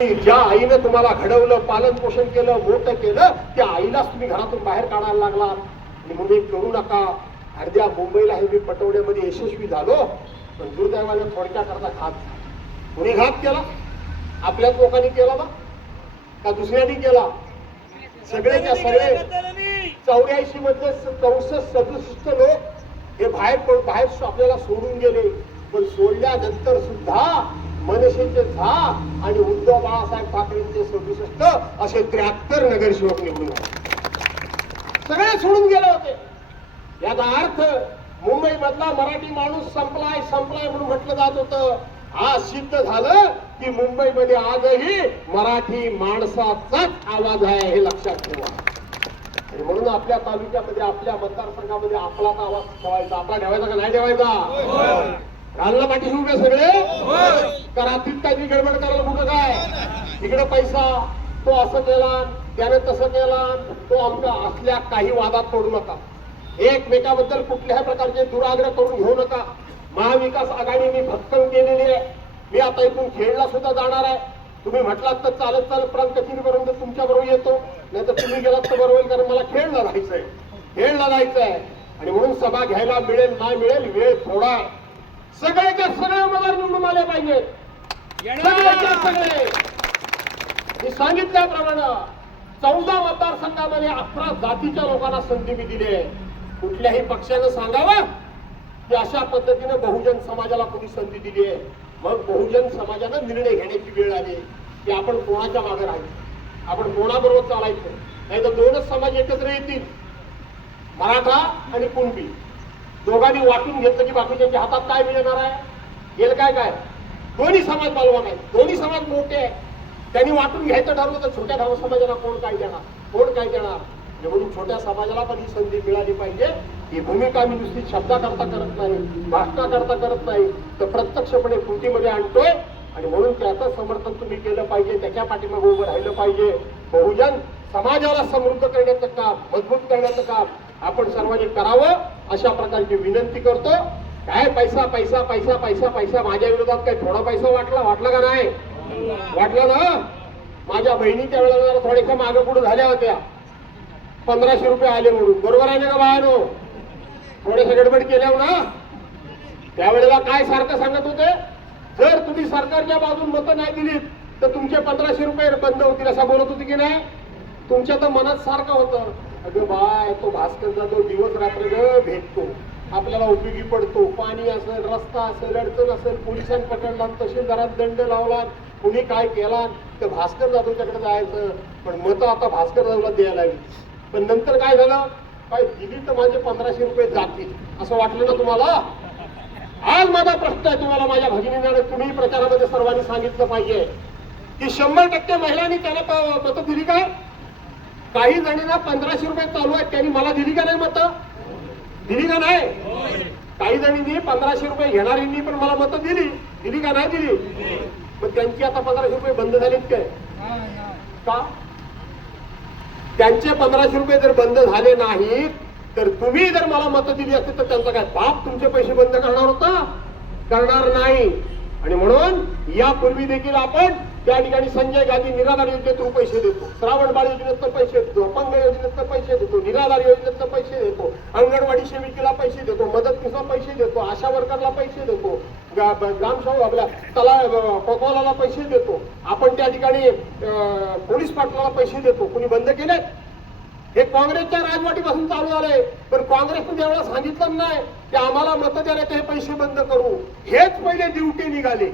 ज्या आईनं तुम्हाला घडवलं, पालन पोषण केलं, मोठं केलं, त्या आईलाच तुम्ही घरातून बाहेर काढायला लागलात. आणि म्हणून करू नका. अर्ध्या मुंबईला हे मी पटवण्यामध्ये यशस्वी झालो, पण दुर्दैवाने थोडक्या करता घात. कोणी घात केला? आपल्याच लोकांनी केला ना का दुसऱ्यांनी केला? सगळेच्या सगळे 84 मधले 64-67 लोक हे बाहेर आपल्याला सोडून गेले. पण सोडल्यानंतर सुद्धा मनसेचे 10 आणि उद्धव बाळासाहेब ठाकरेंचे 67 असे 73 नगरसेवक निवडून आले. सगळे सोडून गेले होते. याचा अर्थ मुंबई मधला मराठी माणूस संपलाय म्हणून म्हटलं जात होतं. आज सिद्ध झालं की मुंबईमध्ये आजही मराठी माणसाचाच आवाज आहे, हे लक्षात ठेवा. आणि म्हणून आपल्या तालुक्यामध्ये, आपल्या मतदारसंघामध्ये आपलाच आवाज ठेवायचा. आपला ठेवायचा का नाही ठेवायचा? राहिला पाठी उभे सगळे का रात्रीत काहीतरी गडबड करायला कुठं काय? इकडे पैसा, तो असं केला, त्याने तसं केला, तो आमचा, असल्या काही वादात पडू नका. एकमेकाबद्दल कुठल्याही प्रकारचे दुराग्रह करून घेऊ नका. महाविकास आघाडी मी भक्कम केलेली आहे. मी आता इथून खेळला सुद्धा जाणार आहे. तुम्ही म्हटलात तर चालत प्रांत कचेरीपर्यंत तुमच्या बरोबर येतो, नाही तर तुम्ही गेलात तर बरोबर, कारण मला खेळला जायचंय. आणि म्हणून सभा घ्यायला मिळेल नाही मिळेल, वेळ थोडा आहे. सगळेच्या सगळे उमेदवार निवडून आले पाहिजेत. सगळे मी सांगितल्याप्रमाणे 14 मतदारसंघामध्ये 11 जातीच्या लोकांना संधी मी दिली आहे. कुठल्याही पक्षानं सांगावं की अशा पद्धतीने बहुजन समाजाला कोणी संधी दिली आहे. मग बहुजन समाजानं निर्णय घेण्याची वेळ आली की आपण कोणाच्या मागे राहायचं, आपण कोणाबरोबर चालायचं. नाही तर 2च समाज एकत्र येतील, मराठा आणि कुणबी. दोघांनी वाटून घेतलं की बाकीच्या हातात काय मिळणार आहे? गेलं काय? दोन्ही समाज बलवान आहेत, दोन्ही समाज मोठे आहेत. त्यांनी वाटून घ्यायचं ठरवलं तर छोट्या समाजाला कोण काय देणार? म्हणून छोट्या समाजाला पण ही संधी मिळाली पाहिजे. ही भूमिका मी नुसती शब्दाकरता करत नाही, भाषणाकरता करत नाही, तर प्रत्यक्षपणे कृतीमध्ये आणतोय. आणि म्हणून त्याचं समर्थन तुम्ही केलं पाहिजे, त्याच्या पाठीमागे उभं राहिलं पाहिजे. बहुजन समाजाला समृद्ध करण्याचं काम, मजबूत करण्याचं काम आपण सर्वांनी करावं, अशा प्रकारची विनंती करतो. काय पैसा माझ्या विरोधात काय थोडा पैसा वाटला का नाही? वाटला ना? माझ्या बहिणीच्या वेळेला थोड्याशा मागे पुढे झाल्या होत्या, 1500 रुपये आले म्हणून. बरोबर आहे ना का बाहेर? थोडेसे गडबड केल्यावर ना त्यावेळेला काय सारखं सांगत होते, जर तुम्ही सरकारच्या बाजून मतं नाही दिलीत तर तुमचे 1500 रुपये बंद होतील, असं बोलत होते की नाही? तुमच्या तर मनात सारखं होतं, अगं बाय तो भास्करचा तो दिवस रात्र भेटतो, आपल्याला उपयोगी पडतो. पाणी असेल, रस्ता असेल, अडचण असेल, पोलिसांनी पकडला, तहसीलदारात दंड लावला, कुणी काय केला तर भास्कर जाधवच्याकडे जायचं. पण मतं आता भास्कर जाधवला द्यायला हवी. पण नंतर काय झालं? काय दिली तर माझे 1500 रुपये जातील असं वाटलं ना तुम्हाला? आज माझा प्रश्न आहे तुम्हाला, माझ्या भगिनींना तुम्ही प्रचारामध्ये सर्वांनी सांगितलं पाहिजे की 100% महिलांनी त्याला मतं दिली काय? काही जणींना 1500 रुपये चालू आहेत, त्यांनी मला दिली का नाही मतं? दिली का नाही? काही जणींनी 1500 रुपये घेणाऱ्यांनी पण मला मतं दिली का नाही दिली? मग त्यांची आता 1500 रुपये बंद झालेत काय? का? त्यांचे 1500 रुपये जर बंद झाले नाहीत तर तुम्ही जर मला मतं दिली असते तर त्यांचा काय बाप तुमचे पैसे बंद करणार होता? करणार नाही. आणि म्हणून यापूर्वी देखील आपण त्या ठिकाणी संजय गांधी निराधार योजनेतून पैसे देतो, श्रावण बाळ योजनेतून पैसे देतो, अपंग योजनेतून पैसे देतो, निराधार योजनेतून पैसे देतो, अंगणवाडी सेविकेला पैसे देतो, मदतनीसला पैसे देतो, आशा वर्करला पैसे देतो, ग्रामसेवक आपल्या कोतवालाला पैसे देतो, आपण त्या ठिकाणी पोलीस पाटलाला पैसे देतो. कोणी बंद केले? हे काँग्रेसच्या राजवाटीपासून चालू झालंय. पण काँग्रेसने ज्यावेळेला सांगितलं नाही की आम्हाला मतं द्यायला हे पैसे बंद करू, हेच पहिले ड्युटी निघाले.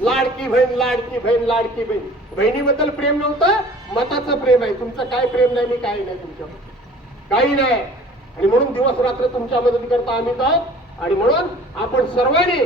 लाडकी बहीण. बहिणीबद्दल प्रेम नव्हतं, मताचं प्रेम आहे. तुमचं काय प्रेम नाही, मी काही नाही तुमच्यामध्ये, काही नाही. आणि म्हणून दिवस रात्र तुमच्या मदतीकरता आम्ही आहोत. आणि म्हणून आपण सर्वांनी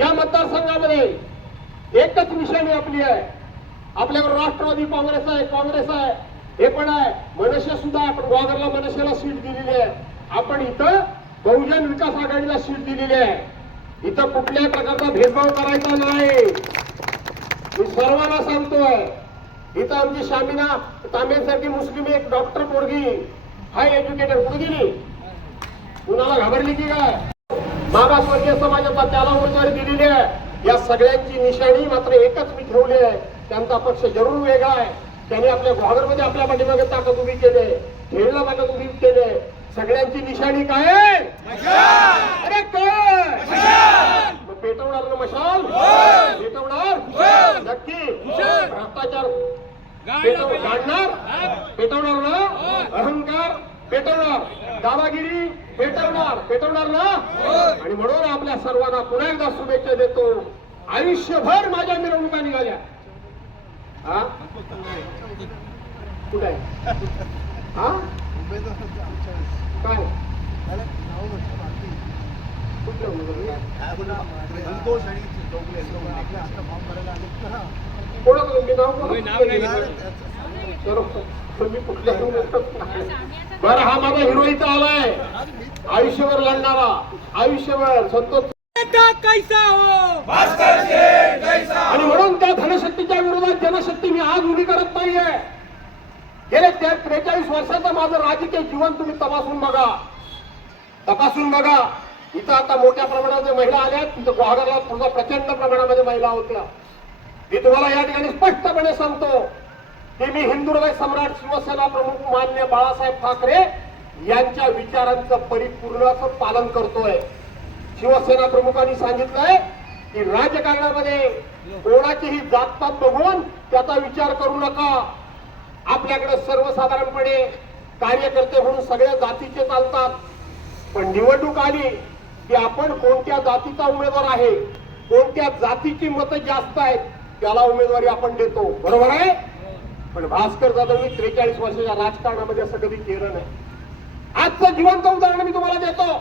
या मतदारसंघामध्ये एकच निशाणी आपली आहे. आपल्याकडे राष्ट्रवादी काँग्रेस आहे, हे पण आहे, मनसे सुद्धा आहे. आपण ग्वागरला मनसेला सीट दिलेली आहे. आपण इथं बहुजन विकास आघाडीला सीट दिलेली आहे. इथं कुठल्याही प्रकारचा भेदभाव करायचा नाही, मी सर्वांना सांगतोय. इथं आमची शामिना तांबेसारखी मुस्लिम एक डॉक्टर पोरगी, हाय एज्युकेटेड, कुठे गेली? कुणाला घाबरली की काय? मागासवर्गीय समाजाचा त्याला उमेदवारी दिलेली आहे. या सगळ्यांची निशाणी मात्र एकच मी ठेवली आहे. त्यांचा पक्ष जरूर वेगळा आहे. त्यांनी आपल्या घॉगरमध्ये आपल्या पाठीमागे ताकद उभी केली, खेळला ताकद उभी केली. सगळ्यांची निशाणी काय आहे? अरे काय मग पेटवणार ना मशाल? पेटवणार नक्की. भ्रष्टाचार काढणार, पेटवणार ना. अहंकार पेटवणार, दादागिरी पेटवणार ना. आणि म्हणून आपल्या सर्वांना पुन्हा एकदा शुभेच्छा देतो. आयुष्यभर माझ्या मिरवणुका निघाल्या. हा कुठे आहे? हा काय बरं, हा माझा हिरो इथं आलाय, आयुष्यभर लढणारा, आयुष्यभर संतोष आणि म्हणून त्या धनशक्तीच्या विरोधात जनशक्ती मी आज उभी करत नाहीये. गेले 43 वर्षाचं माझं राजकीय जीवन तुम्ही तपासून बघा. इथं आता मोठ्या प्रमाणामध्ये महिला आल्या, तिथं गुहागरला तुझा प्रचंड प्रमाणामध्ये महिला होत्या. मी तुम्हाला या ठिकाणी स्पष्टपणे सांगतो की मी हिंदुहृदय सम्राट शिवसेना प्रमुख मान्य बाळासाहेब ठाकरे यांच्या विचारांचं परिपूर्ण पालन करतोय. शिवसेना प्रमुखांनी सांगितलंय की राजकारणामध्ये कोणाचीही जातपात बघून त्याचा विचार करू नका. आपल्याकडे सर्वसाधारणपणे कार्यकर्ते म्हणून सगळ्या जातीचे चालतात, पण निवडणूक आली की आपण कोणत्या जातीचा उमेदवार आहे, कोणत्या जातीची मतं जास्त आहेत त्याला उमेदवारी आपण देतो. बरोबर आहे. पण भास्कर जाधवनी 43 वर्षाच्या राजकारणामध्ये असं कधी केलं नाही. आजचं जिवंत उदाहरण मी तुम्हाला देतो.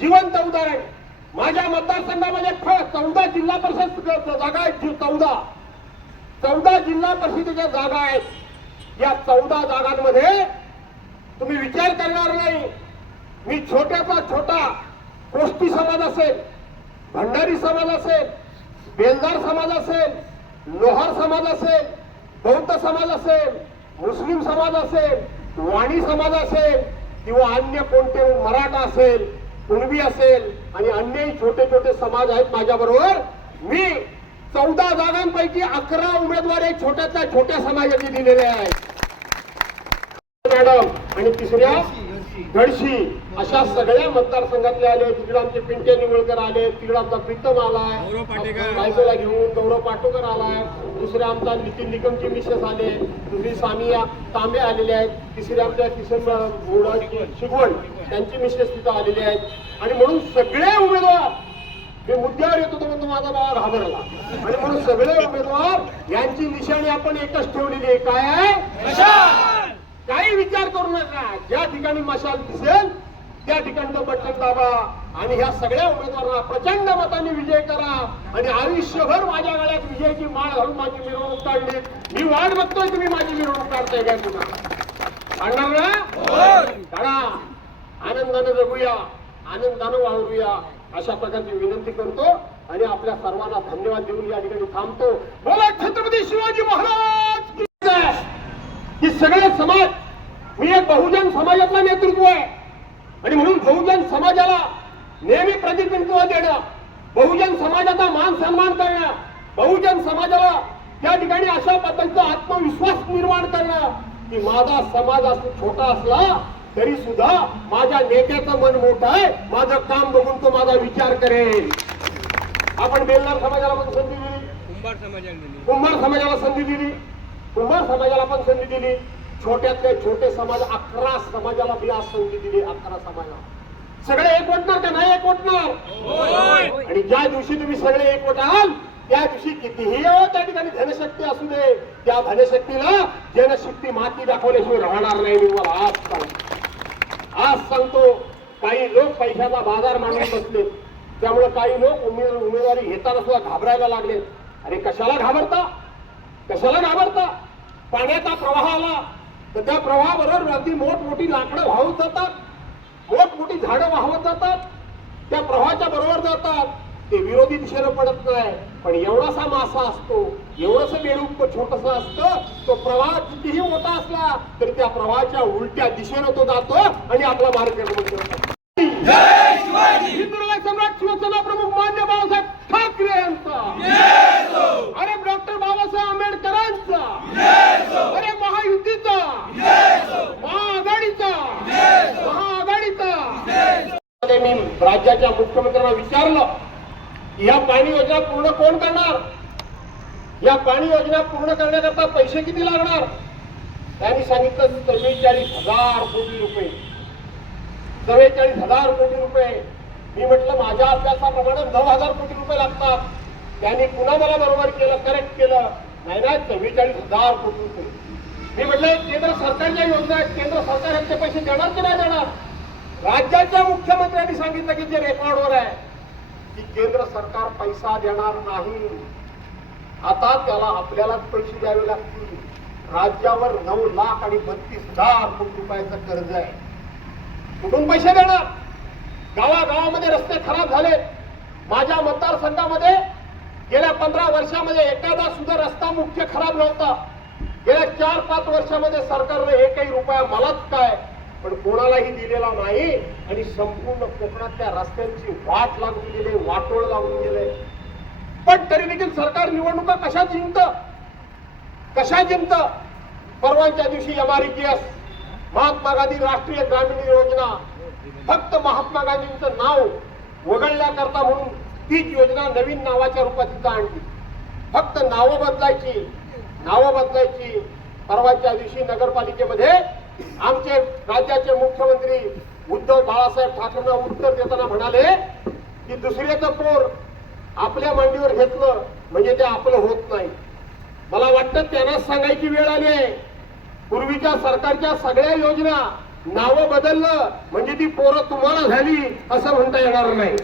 जिवंत उदाहरण, माझ्या मतदारसंघामध्ये 14 जिल्हा परिषद जागा आहेत. 14 जिल्हा परिषदेच्या जागा आहेत. या 14 जागांमध्ये तुम्ही विचार करणार नाही, मी छोट्याचा छोटा कोष्टी समाज असेल, भंडारी समाज असेल, बेलदार समाज असेल, लोहार समाज असेल, बौद्ध समाज असेल, मुस्लिम समाज असेल, वाणी समाज असेल किंवा अन्य कोणते मराठा असेल, कुणबी असेल आणि अन्यही छोटे छोटे समाज आहेत माझ्याबरोबर. मी 14 जागांपैकी 11 उमेदवार छोट्यातल्या छोट्या समाजाचे दिलेले आहेत मॅडम. आणि तिसऱ्या गडशी अशा सगळ्या मतदारसंघातले आले. तिकडे आमचे पिंटे निवळकर आले, तिकडे आमचा प्रीतम आलाय, बायकोला घेऊन गौरव पाटोकर आलाय, दुसरे आमचा नितीन निकमचे मिसेस आले, दुसरी सामिया तांबे आलेले आहेत, तिसरे आमच्या किसन घोडा शिगवण त्यांची मिसेस तिथं आलेले आहेत. आणि म्हणून सगळे उमेदवार, मी मुद्द्यावर येतो तो माझा बाबा घाबरला, आणि म्हणून सगळे उमेदवार यांची निशाणी आपण एकच ठेवलेली आहे. काय आहे? काही विचार करू नका. ज्या ठिकाणी मशाल दिसेल त्या ठिकाणचं बटन दाबा आणि ह्या सगळ्या उमेदवारांना प्रचंड मतांनी विजय करा. आणि आयुष्यभर माझ्या गळ्यात विजयाची माळ घालून माझी मिरवणूक काढली. मी वाट बघतोय तुम्ही माझी मिरवणूक काढताय काय पुन्हा काढणार ना? काढा. आनंदानं जगूया, आनंदानं वावरूया अशा प्रकारची विनंती करतो आणि आपल्या सर्वांना धन्यवाद देऊन या ठिकाणी थांबतो. बोला छत्रपती शिवाजी महाराज की जय. ही सगळे समाज, मी एक बहुजन समाजातला नेतृत्व आहे आणि म्हणून बहुजन समाजाला नेहमी प्रतिनिधित्व देणं, बहुजन समाजाचा मान सन्मान करणं, बहुजन समाजाला त्या ठिकाणी अशा पद्धतीचा आत्मविश्वास निर्माण करणं की माझा समाज छोटा असला तरी सुद्धा माझ्या नेत्याचं मन मोठं आहे, माझं काम बघून तो माझा विचार करेल. आपण बेलदार समाजाला पण संधी दिली, कुंभार समाजाला संधी दिली, कुंभार समाजाला पण संधी दिली. छोट्यातले छोटे समाज 11 समाजाला मी आज संधी दिली. 11 समाजाला सगळे एकवटणार का नाही एकवटणार? आणि ज्या दिवशी तुम्ही सगळे एकवटाल त्या दिवशी कितीही त्या ठिकाणी धनशक्ती असू दे, त्या धनशक्तीला जनशक्ती माती दाखवल्याशिवाय राहणार नाही. मी मला आज सांगतो, काही लोक पैशाचा बाजार मांडून बसले, त्यामुळे काही लोक उमेदवारी घेताना सुद्धा घाबरायला लागले. अरे कशाला घाबरता? पाण्याचा प्रवाह आला तर त्या प्रवाहाबरोबर अगदी मोठमोठी लाकडं वाहून जातात, मोठमोठी झाडं वाहवत जातात, त्या प्रवाहाच्या बरोबर जातात. ते विरोधी दिशेनं पडत नाही, पण एवढासा मासा असतो, एवढंसं बेडूक छोटस असतं, तो प्रवाह कितीही मोठा असला तरी त्या प्रवाहाच्या उलट्या दिशेनं तो जातो आणि आपला मार्ग हिंदुहृदय सम्राट शिवसेना प्रमुख मान्य बाळासाहेब ठाकरे यांचा राज्याच्या मुख्यमंत्र्यांना विचारलं की या पाणी योजना पूर्ण कोण करणार, या पाणी योजना पूर्ण करण्याकरता पैसे किती लागणार. त्यांनी सांगितलं 44,000 कोटी रुपये. 44,000 कोटी रुपये. मी म्हटलं माझ्या अभ्यासाप्रमाणे 9,000 कोटी रुपये लागतात. त्यांनी पुन्हा मला बरोबर केलं, करेक्ट केलं. नाही ना, 44,000 कोटी रुपये. मी म्हटलं केंद्र सरकारच्या योजना आहेत, केंद्र सरकार यांचे पैसे देणार की नाही देणार. राज्याच्या मुख्यमंत्र्यांनी सांगितलं की जे रेकॉर्डवर आहे की केंद्र सरकार पैसा देणार नाही. आता त्याला आपल्यालाच पैसे द्यावे लागतील. राज्यावर 9,32,000 कोटी रुपयाचं कर्ज आहे. कुठून पैसे देणार. गावागावामध्ये रस्ते खराब झाले. माझ्या मतदारसंघामध्ये गेल्या 15 वर्षामध्ये एखादा सुद्धा रस्ता मुख्य खराब नव्हता. गेल्या 4-5 वर्षामध्ये सरकारने एकही रुपया मलाच काय पण कोणालाही दिलेला नाही. आणि संपूर्ण कोकणात त्या रस्त्यांची वाट लागून गेले, वाटोळ लागून गेले. पण तरी देखील सरकार निवडणुका कशा जिंकतं. परवाच्या दिवशी MREGS महात्मा गांधी राष्ट्रीय ग्रामीण योजना फक्त महात्मा गांधींचं नाव वगळण्याकरता म्हणून तीच योजना नवीन नावाच्या रूपात तिथं आणली. फक्त नावं बदलायची. परवाच्या दिवशी नगरपालिकेमध्ये आमचे राज्याचे मुख्यमंत्री उद्धव बाळासाहेब ठाकरेंना उत्तर देताना म्हणाले की दुसऱ्याचं पोर आपल्या मांडीवर घेतलं म्हणजे ते आपलं होत नाही. मला वाटतं त्यांनाच सांगायची वेळ आली आहे. पूर्वीच्या सरकारच्या सगळ्या योजना नावं बदललं म्हणजे ती पोरं तुम्हाला झाली असं म्हणता येणार नाही.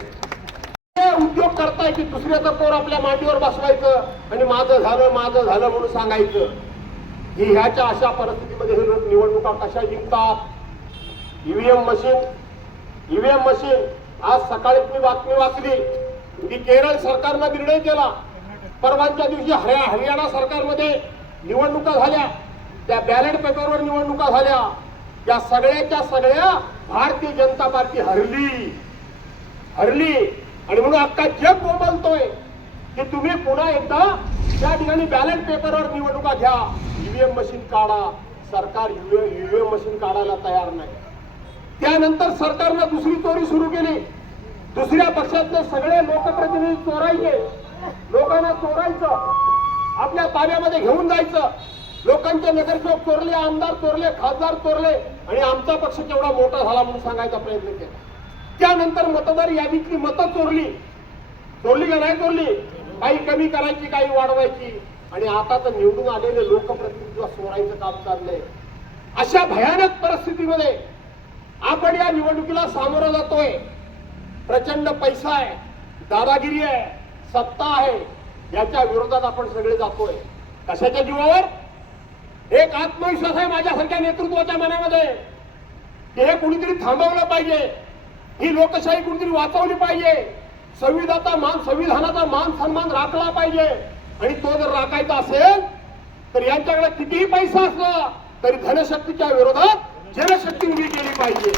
उद्योग करताय की दुसऱ्याचं पोर आपल्या मांडीवर बसवायचं आणि माझं झालं म्हणून सांगायचं. ही ह्याच्या अशा परिस्थितीमध्ये हे लोक निवडणुका कशा जिंकतात. ईव्हीएम मशीन आज सकाळी मी बातमी वाचली की केरळ सरकारनं निर्णय केला. परवाच्या दिवशी हरियाणा सरकारमध्ये निवडणुका झाल्या. त्या बॅलेट पेपरवर निवडणुका झाल्या. त्या सगळ्याच्या सगळ्या भारतीय जनता पार्टी हरली. आणि म्हणून अख्खा जग बोलतोय की तुम्ही पुन्हा एकदा त्या ठिकाणी बॅलेट पेपरवर निवडणुका घ्या, ईव्हीएम मशीन काढा. सरकार ईव्हीएम मशीन काढायला तयार नाही. त्यानंतर सरकारनं दुसरी चोरी सुरू केली. दुसऱ्या पक्षातले सगळे लोकप्रतिनिधी चोरायचे, लोकांना चोरायचं, आपल्या ताब्यामध्ये घेऊन जायचं. लोकांचे नगरसेवक चोरले, आमदार चोरले, खासदार चोरले आणि आमचा पक्ष केवढा मोठा झाला म्हणून सांगायचा प्रयत्न केला. त्यानंतर मतदार यादीतली मतं चोरली का नाही चोरली. काही कमी करायची, काही वाढवायची. आणि आता तर निवडून आलेले लोकप्रतिनिधीला चोरायचं काम चाललंय. अशा भयानक परिस्थितीमध्ये आपण या निवडणुकीला सामोरं जातोय. प्रचंड पैसा आहे, दादागिरी आहे, सत्ता आहे. याच्या विरोधात आपण सगळे जातोय. कशाच्या जीवावर. एक आत्मविश्वास आहे माझ्यासारख्या नेतृत्वाच्या मनामध्ये की हे कुणीतरी थांबवलं पाहिजे. ही लोकशाही कुणीतरी वाचवली पाहिजे. संविधानाचा मान सन्मान राखला पाहिजे. आणि तो जर राखायचा असेल तर यांच्याकडे कितीही पैसा असला तरी धनशक्तीच्या विरोधात जनशक्ती उभी केली पाहिजे.